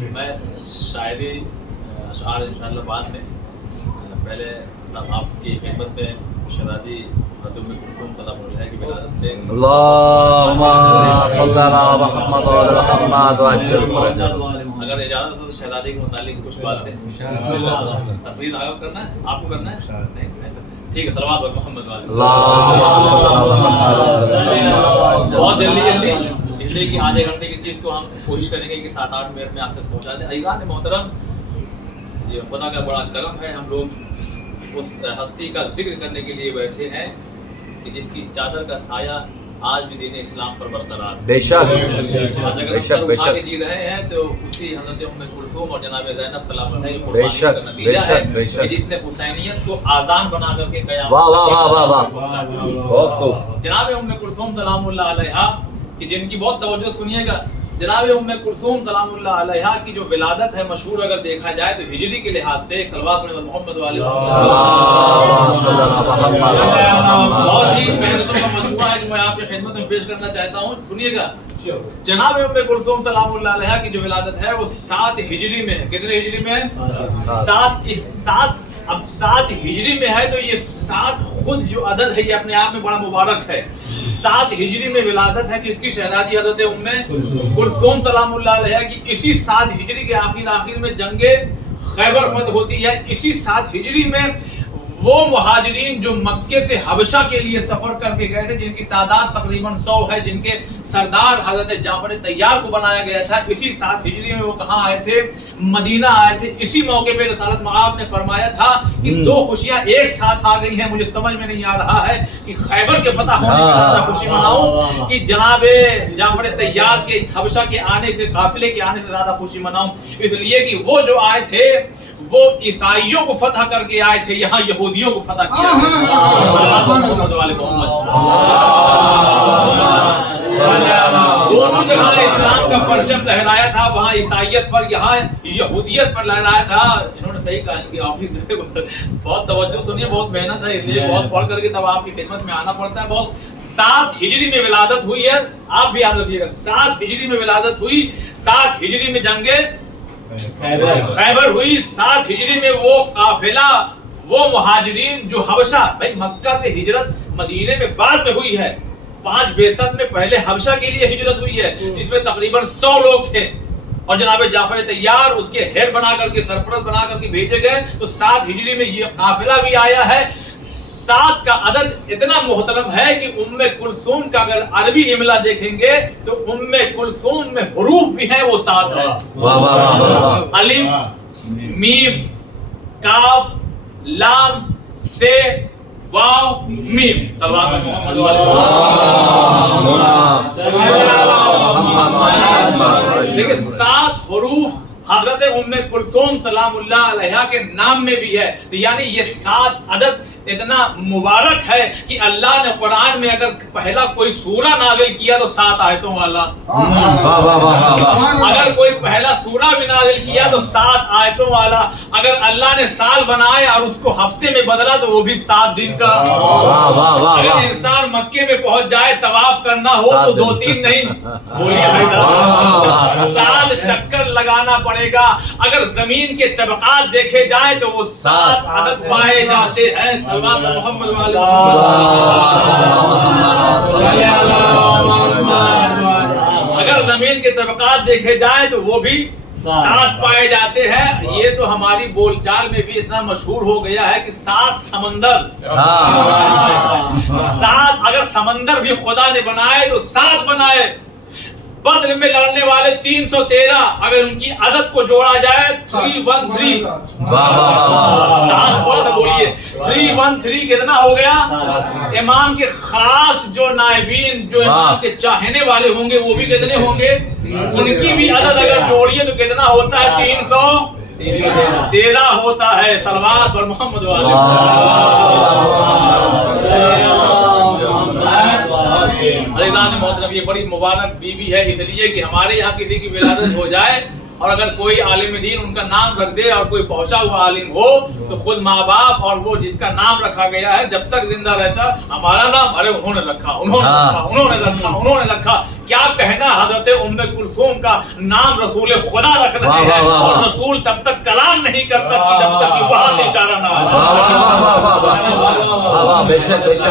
میں شاعری اشعار انشاءاللہ بعد میں پہلے آپ کی خدمت میں شہزادی حضرت ام کلثوم سلام علیہا کی ولادت سے اللہم صلی علی محمد و علی محمد وعجل فرجہ. اگر اجازت ہو تو شہزادی کے متعلق کچھ باتیں تقریر آگے کرنا ہے، آپ کو کرنا ہے؟ نہیں، ٹھیک ہے. صلوات محمد والے اللہم صلی علی محمد. بہت جلدی اس لیے کہ آدھے گھنٹے کی چیز کو ہم کوشش کریں گے کہ 7-8 منٹ میں آپ تک پہنچا دیں. عزیزان محترم، یہ خدا کا بڑا کرم ہے، ہم لوگ اس ہستی کا ذکر کرنے کے لیے بیٹھے ہیں کہ جس کی چادر کا سایہ آج بھی دین اسلام پر برقرار ہے. بے شک آج اگر بے ہم شک سر بے اٹھا کے شک جی رہے ہیں تو اسی حضرت ام کلثوم اور جناب زینب سلام علیہ کی بے قربانی شک کا نتیجہ بے شک بے ہے شک. کہ جس نے حسینیت کو آذان بنا کر کے قیامت واہ واہ واہ واہ واہ، بہت خوب. جناب ام کلثوم سلام اللہ علیہا کہ جن کی بہت توجہ سنیے گا. جناب ام کلثوم سلام اللہ علیہا کی جو ولادت ہے مشہور اگر دیکھا جائے تو ہجری کے لحاظ سے ایک صلوات محمد والے بہت ہی محنتوں کا مجموعہ ہے جو میں آپ کی خدمت میں پیش کرنا چاہتا ہوں. سنیے گا، جناب ام کلثوم سلام اللہ علیہا کی جو ولادت ہے وہ 7 ہجری میں ہے. کتنے ہجری میں ہے؟ 7. اب 7 ہجری میں ہے تو یہ 7 خود جو عدد ہے یہ اپنے آپ میں بڑا مبارک ہے. 7 ہجری میں ولادت ہے جس کی شہزادی حضرت ام کلثوم سلام اللہ علیہا کی اسی 7 ہجری کے آخر میں جنگ خیبر فتح ہوتی ہے. اسی 7 ہجری میں وہ مہاجرین جو مکے سے حبشہ کے لیے سفر کر کے گئے تھے، جن کی تعداد تقریباً 100 ہے، جن کے سردار حضرت جعفر طیار کو بنایا گیا تھا، اسی 7 ہجری میں وہ کہاں آئے تھے؟ مدینہ آئے تھے. اسی موقع پہ رسالت مآب نے فرمایا تھا کہ 2 خوشیاں ایک ساتھ آ گئی ہیں. مجھے سمجھ میں نہیں آ رہا ہے کہ خیبر کے فتح ہونے کی زیادہ خوشی مناؤں کہ جناب جعفر طیار کے اس حبشہ کے آنے سے، قافلے کے آنے سے زیادہ خوشی مناؤں. اس لیے کہ وہ جو آئے تھے وہ عیسائیوں کو فتح کر کے آئے تھے، یہاں یہودیوں کو فتح کیا. دونوں جگہ اسلام کا پرچم لہرایا تھا، وہاں عیسائیت پر، یہاں یہودیت پر لہرایا تھا. انہوں نے صحیح کہا، ان کی آفس جو ہے بہت توجہ سنیے، بہت محنت ہے، اس لیے بہت پڑھ کر کے تب آپ کی خدمت میں آنا پڑتا ہے. بہت 7 ہجری میں ولادت ہوئی ہے، آپ بھی یاد رکھیے گا. 7 ہجری میں ولادت ہوئی، 7 ہجری میں جنگ خیبر ہوئی، 7 ہجری میں وہ قافلہ، وہ مہاجرین جو حبشہ، بھائی مکہ سے ہجرت مدینے میں بعد میں ہوئی ہے. 5 بعثت میں پہلے حبشہ کے لیے ہجرت ہوئی ہے جس میں تقریباً 100 لوگ تھے، اور جناب جعفر طیار اس کے ہیڈ بنا کر کے، سرپرست بنا کر کے بھیجے گئے. تو 7 ہجری میں یہ قافلہ بھی آیا ہے. 7 کا عدد اتنا محترم ہے کہ ام کلثوم کا اگر عربی املا دیکھیں گے تو ام کلثوم میں حروف بھی ہیں وہ 7 ہیں. الف، میم، کاف، لام، سے، واو، میم. صلوات محمد دیکھیں 7 حروف حضرت ام کلثوم سلام اللہ علیہا کے نام میں بھی ہے. تو یعنی یہ 7 عدد اتنا مبارک ہے کہ اللہ نے قرآن میں اگر پہلا کوئی سورہ نازل کیا تو 7 آیتوں والا، اگر کوئی پہلا سورہ بھی نازل کیا تو 7 آیتوں والا. اگر اللہ نے سال بنایا اور اس کو ہفتے میں بدلا تو وہ بھی 7 دن کا. اگر انسان مکے میں پہنچ جائے طواف کرنا ہو تو 2-3 نہیں، بولیے 7 چکر لگانا پڑے گا. اگر زمین کے طبقات دیکھے جائیں تو وہ 7 عدد پائے جاتے ہیں. محمد والے اگر زمین کے طبقات دیکھے جائیں تو وہ بھی 7 پائے جاتے ہیں. یہ تو ہماری بول چال میں بھی اتنا مشہور ہو گیا ہے کہ 7 سمندر، 7 اگر سمندر بھی خدا نے بنائے تو 7 بنائے. بدر میں لڑنے والے 313 اگر ان کی عدد کو جوڑا جائے 313، 7 تھوڑا سا بولیے 313 کتنا ہو گیا؟ امام کے خاص جو نائبین، جو امام کے چاہنے والے ہوں گے وہ بھی کتنے ہوں گے؟ ان کی بھی عدد اگر جوڑیے تو کتنا ہوتا ہے؟ 313 ہوتا ہے. صلوات پر محمد والے. عزیزان محترم، یہ بڑی مبارک بیوی ہے، اس لیے کہ ہمارے یہاں کسی کی ولادت ہو جائے اور اگر کوئی عالم دین ان کا نام رکھ دے اور کوئی پہنچا ہوا عالم ہو تو خود ماں باپ اور وہ جس کا نام رکھا گیا ہے جب تک زندہ رہتا ہمارا نام ارے انہوں نے رکھا انہوں نے رکھا کیا کہنا حضرت ام کلثوم کا نام رسول خدا رکھ رہے ہیں اور رسول تب تک کلام نہیں کرتا کہ جب تک کہ وہاں سے اشارہ نہ آئے. بے شک بے شک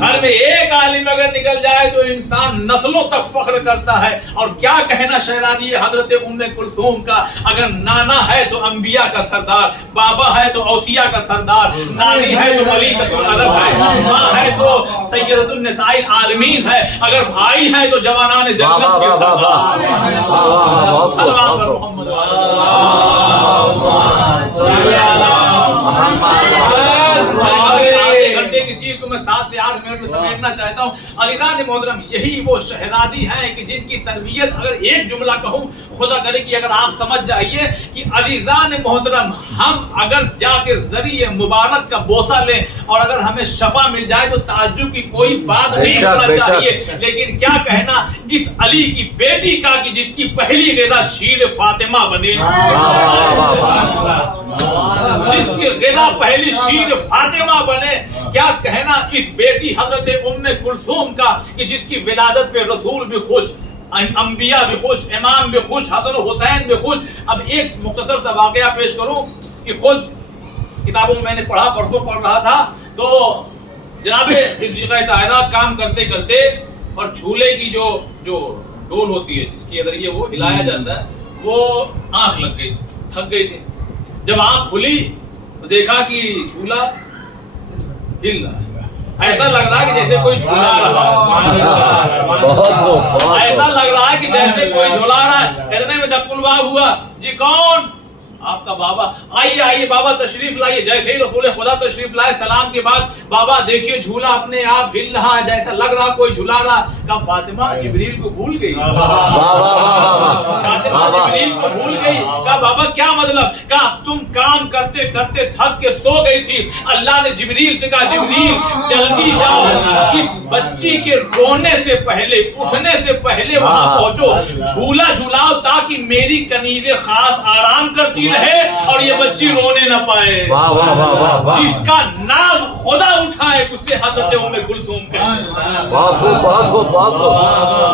گھر میں ایک عالم اگر نکل جائے تو انسان نسلوں تک فخر کرتا ہے. اور کیا کہنا شہزادی حضرت ام کلثوم کا, اگر نانا ہے تو انبیاء کا سردار, بابا ہے تو اوصیاء کا سردار, نانی ہے تو ملکۃ العرب ہے, ماں ہے تو سیدۃ النساء العالمین ہے, اگر بھائی ہے تو جوانان جنت کے سردار. سلام پر محمد آدھے گھنٹے کی چیز کو میں 7 سے 8 منٹ میں سمیٹنا چاہتا ہوں. عزیزان محترم یہی وہ شہزادی ہیں کہ جن کی تربیت اگر ایک جملہ کہوں خدا کرے کہ اگر آپ سمجھ جائیے کہ عزیزان محترم ہم اگر جا کے ذریعے مبارک کا بوسہ لیں اور اگر ہمیں شفا مل جائے تو تعجب کی کوئی بات نہیں ہونا چاہیے. لیکن کیا کہنا اس علی کی بیٹی کا کہ جس کی پہلی غذا شیر فاطمہ بنے, جس کی غذا پہلی شیر فاطمہ بنے. کیا کہنا اس بیٹی حضرت ام کلثوم کا کہ جس کی ولادت پہ رسول بھی خوش, انبیاء بھی خوش, امام بھی خوش, حسن و حسین بھی خوش. اب ایک مختصر سا واقعہ پیش کروں کہ خود کتابوں میں نے پڑھا, پرسوں پڑھ رہا تھا تو جناب صدیقہ طاہرہ کام کرتے کرتے اور جھولے کی جو ڈول ہوتی ہے جس کے ذریعے وہ ہلایا جاتا ہے وہ آنکھ لگ گئی, تھک گئی تھی. جب آنکھ کھلی تو دیکھا کہ جھولا ہل رہا ہے, ایسا لگ رہا ہے کہ جیسے کوئی جھولا رہا ہے, ایسا لگ رہا ہے کہ جیسے کوئی جھولا رہا ہے. اتنے میں دق الباب ہوا, جی کون؟ آپ کا بابا. آئیے آئیے بابا تشریف لائیے. جیسے ہی رسول خدا تشریف لائے سلام کے بعد, بابا دیکھیے جھولا اپنے آپ ہل رہا ہے جیسا لگ رہا کوئی جھولا رہا. کہا فاطمہ جبریل کو بھول گئی, فاطمہ جبریل کو بھول گئی. کہا بابا کیا مطلب؟ کہا تم کام کرتے کرتے تھک کے سو گئی تھی, اللہ نے جبریل سے کہا جبریل جلدی جاؤ, اس بچی کے رونے سے پہلے اٹھنے سے پہلے وہاں پہنچو, جھولا جھولاؤ تاکہ میری کنیز خاص آرام کرتی رہے اور یہ بچی رونے نہ پائے. جس کا ناز خدا اٹھائے اس سے حضرت ام کلثوم کے. بہت خوب بہت خوب بہت خوب,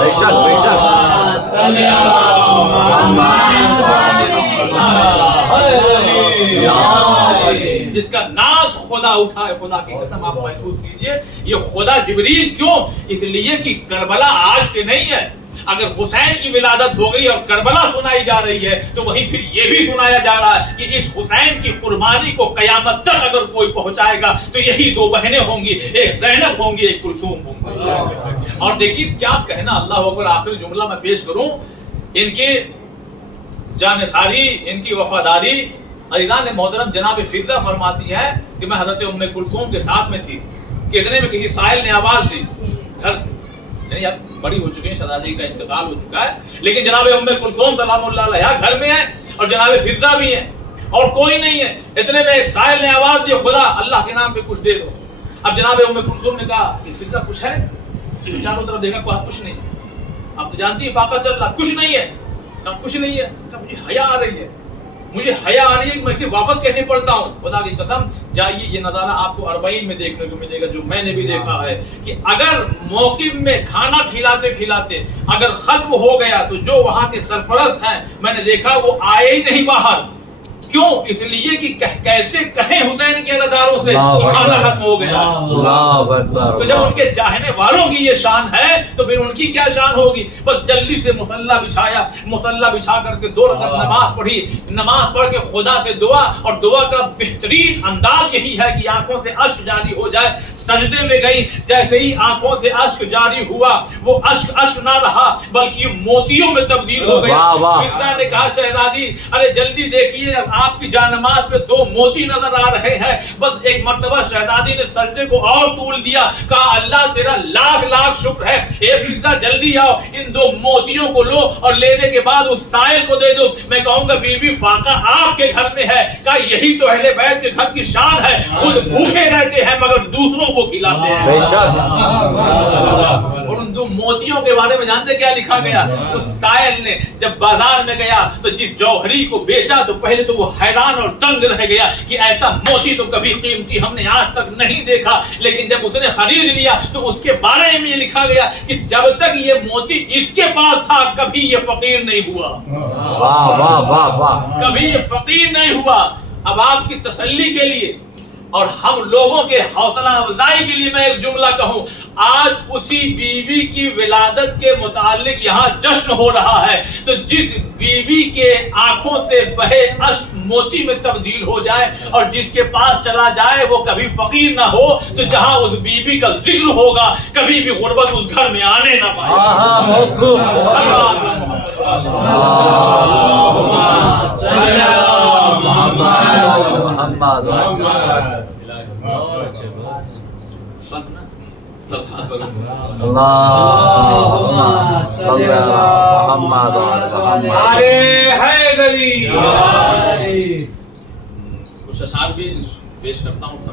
بے شک بے شک. جس کا ناز خدا اٹھائے, خدا کی قسم آپ محسوس کیجئے یہ خدا جبریل کیوں؟ اس لیے کہ کربلا آج سے نہیں ہے. اگر حسین کی ولادت ہو گئی اور کربلا سنائی جا رہی ہے تو وہیں پھر یہ بھی سنایا جا رہا ہے کہ اس حسین کی قربانی کو قیامت تک اگر کوئی پہنچائے گا تو یہی 2 بہنیں ہوں گی, ایک زینب ہوں گی, ایک کلثوم ہوں گی. اور دیکھیے کیا کہنا, اللہ اکبر. آخری جملہ میں پیش کروں, ان کی جانثاری, ان کی وفاداری. عزیزان محترم جناب فضہ فرماتی ہے کہ میں حضرت ام کلثوم کے ساتھ میں تھی کہ اتنے میں کسی سائل نے آواز دی گھر سے, یعنی اب بڑی ہو چکی ہیں, شہزادی کا انتقال ہو چکا ہے, لیکن جناب ام کلثوم سلام اللہ علیہا گھر میں ہے اور جناب فضہ بھی ہیں اور کوئی نہیں ہے. اتنے میں ایک سائل نے آواز دی, خدا اللہ کے نام پہ کچھ دے دو. اب جناب ام کلثوم نے کہا کہ فضہ کچھ ہے؟ چاروں طرف دیکھا کچھ نہیں. آپ تو جانتی ہیں فاقہ چل رہا, کچھ نہیں ہے. کہا کچھ نہیں ہے. کہا مجھے حیا آ رہی ہے, مجھے حیا آ رہی ہے کہ میں اسے واپس کیسے پڑھتا ہوں. خدا کی قسم جائیے یہ نظارہ آپ کو 40 میں دیکھنے کو ملے گا جو میں نے بھی دیکھا ہے کہ اگر موقف میں کھانا کھلاتے کھلاتے اگر ختم ہو گیا تو جو وہاں کے سرپرست ہیں میں نے دیکھا وہ آئے ہی نہیں باہر. کیوں؟ اس لیے کہ کیسے کہیں حسین کے اداروں سے کھانا ختم ہو گیا. تو جب ان کے چاہنے والوں کی یہ شان ہے تو پھر ان کی کیا شان ہوگی. بس جلدی سے مصلی بچھایا, مصلی بچھا کر کے 2 رکعت نماز پڑھی, نماز پڑھ کے خدا سے دعا, اور دعا کا بہترین انداز یہی ہے کہ آنکھوں سے اشک جاری ہو جائے. سجدے میں گئی, جیسے ہی آنکھوں سے اشک جاری ہوا وہ اشک نہ رہا بلکہ موتیوں میں تبدیل ہو گیا. فضہ نے کہا شہزادی ارے جلدی دیکھیے آپ کی جانماز پہ 2 موتی نظر آ رہے ہیں. بس ایک مرتبہ شہزادی نے سجدے کو اور طول دیا, کہا اللہ تیرا لاکھ لاکھ شکر ہے, اے فضہ جلدی آؤ, ان 2 موتیوں کو لو اور لینے کے بعد اس سائل کو دے دو. میں کہوں گا بی بی فاقہ آپ کے گھر میں ہے. کہا یہی تو اہل بیت کے گھر کی شان ہے, خود بھوکے رہتے ہیں مگر دوسروں کو کھلاتے ہیں. بے شک. اور ان 2 موتیوں کے بارے میں جانتے کیا لکھا گیا؟ اس سائل نے جب بازار میں گیا تو جس جوہری کو بیچا تو پہلے تو وہ حیران اور تنگ رہ گیا کہ ایسا موتی تو کبھی قیمتی ہم نے آج تک نہیں دیکھا. لیکن جب اس نے خرید لیا تو اس کے بارے میں یہ لکھا گیا کہ جب تک یہ موتی اس کے پاس تھا کبھی یہ فقیر نہیں ہوا. واہ واہ واہ واہ. کبھی یہ فقیر نہیں ہوا. اب آپ کی تسلی کے لیے اور ہم لوگوں کے حوصلہ افزائی کے لیے میں ایک جملہ کہوں. آج اسی بی بی کی ولادت کے متعلق یہاں جشن ہو رہا ہے. تو جس بی بی کے آنکھوں سے بہے اشک موتی میں تبدیل ہو جائے اور جس کے پاس چلا جائے وہ کبھی فقیر نہ ہو, تو جہاں اس بی بی کا ذکر ہوگا کبھی بھی غربت اس گھر میں آنے نہ پائے. بہت خوب. محمد اللہم صلی علی محمد ارے حیدری. کچھ اشعار بھی پیش کرتا ہوں.